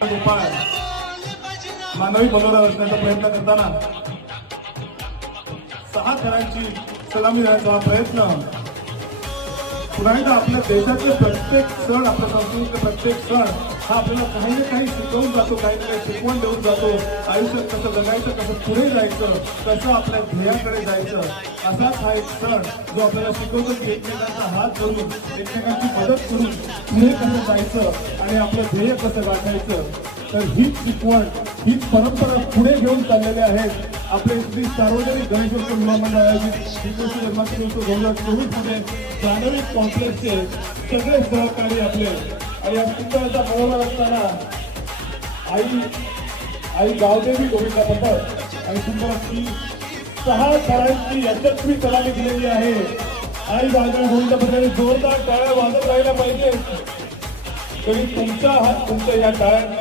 गोपाळ मानवी मनोरा रचण्याचा प्रयत्न करताना 6 थरांची सलामी देण्याचा हा प्रयत्न पुन्हा एकदा आपल्या देशातले प्रत्येक सण, आपल्या संस्कृतीचे प्रत्येक सण हा आपल्याला काही ना काही शिकवून जातो, काही ना काही शिकवण देऊन जातो. आयुष्यात कसं जगायचं, कसं पुढे जायचं, कसं आपल्या ध्येयाकडे जायचं, असाच हा एक सण जो आपल्याला शिकवतो की एकमेकांचा हात धरून, एकमेकांची मदत करून पुढे कसं जायचं आणि आपलं ध्येय कसं गाठायचं. तर हीच शिकवण, हीच परंपरा पुढे घेऊन चाललेले आहेत आपले श्री सार्वजनिक गणेशोत्सव महामंडळ आयोजित श्रीकृष्ण जन्माष्टमीत्सव 2024 मध्ये प्राणविक कॉम्प्लेक्सचे सगळे सहकारी आपले. आणि या सुंदरचा मनोहर असताना आई गावदेवी गोविंदा पटक आणि सुंदर अशी 6 थरांची यशस्वी सलामी दिलेली आहे. आई गावदेवी गोविंदा पटकाने जोरदार टाळ्या वाजत राहिल्या पाहिजे. तरी तुमचा हात तुमच्या या टाळ्या